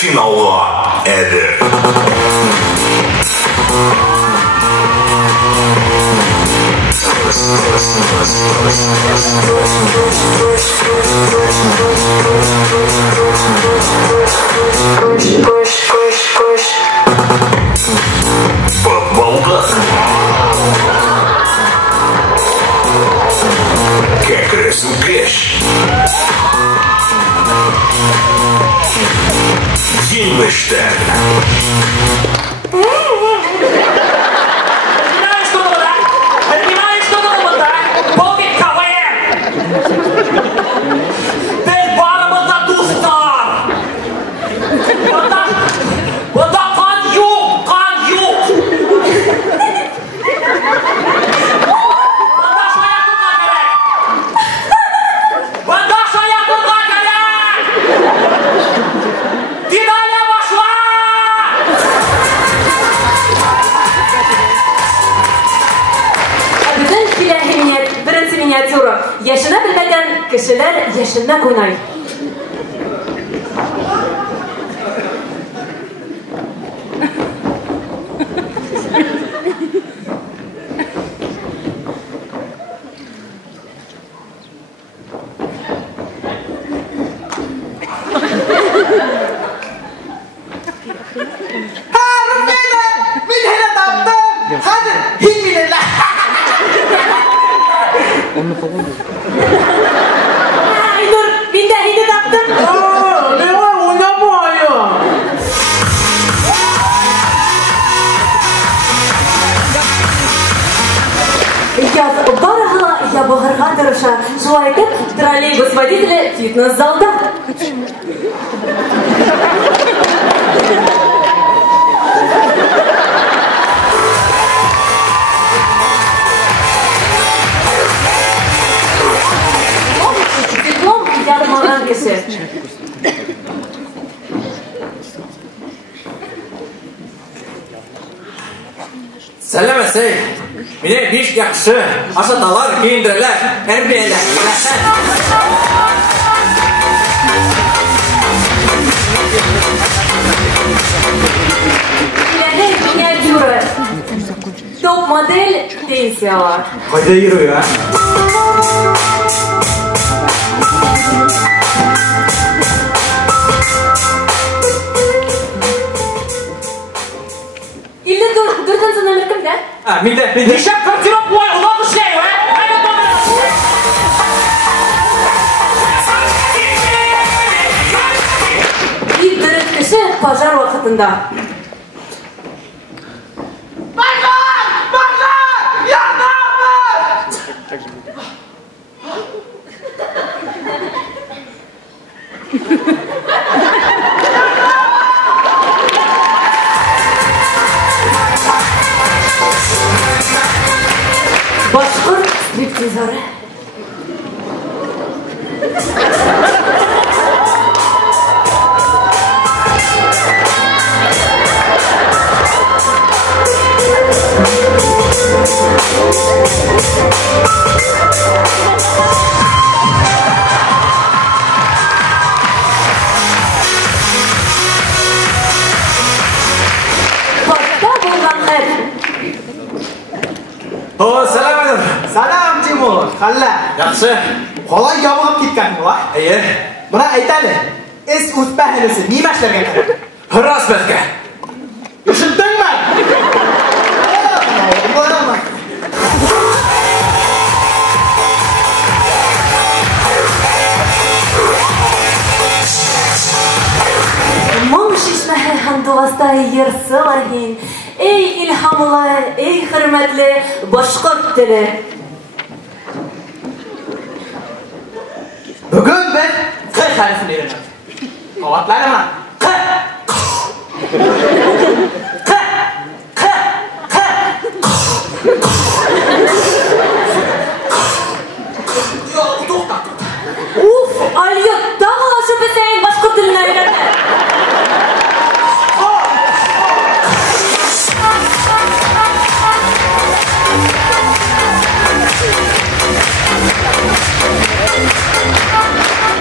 финалга әзір. Футболдық. Кәкіресін кеш. Еңбіштер. Yaşına bilmeden kişiler yaşından oynay. Шулай итеп, троллейбус водителе фитнес-залда. Диплом язмаган кеше. Сәлеметсіз. Мене беш яқшы, ашаталар, кейіндірілер, әрбиелер. Иләне миниатюра. Топ модель пенсияла. Қайда йөрү, а? Минде. Нишап картина бой, улап эшләй, а? Бик дөрес кеше пожар вакытында. Башкорт стриптизеры. Salam Timur, qalla. Yaxshi. Qo'lay yomg'ib ketgan bu. Aye. Buni aytali. Es o'zbahinisi nima ishlarga qarab? Harassmentga. Tushundingmi? Моң шишмәһе хандуаста йырсылаһин. Ey ilhamlı, ey hürmetli Bашкорт теле. Bugun biz Q harfini o'rganamiz. Qavatlarimi? Q. Q. Q. Q. Uf, Aliyo, daha şu bize Bашкорт teline öğretin.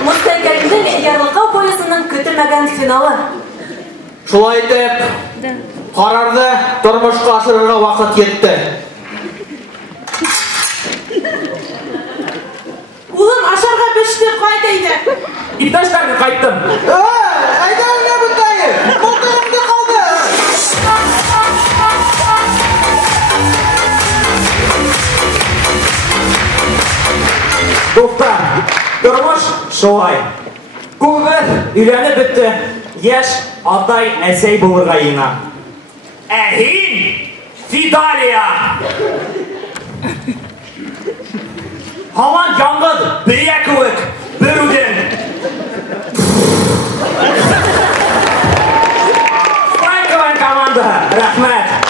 Мustaqillikning Yarlıqov poyasining kutilmagan finali. Шулай итеп, карарды тормышка ашырырга вакыт йетте. Улым ашарға бешті қайтайды. İptaşlarını kayıttım. Әйдәңгә бүтәйе. Мотырымды калды. Doktor, durmuş şolay. Күбір үйленіп бітті. Еш атай әсей болырға ена. Әхин Фидалия. Халан жаңғыд бір екілік бір үден. Франкован команда, рахмет.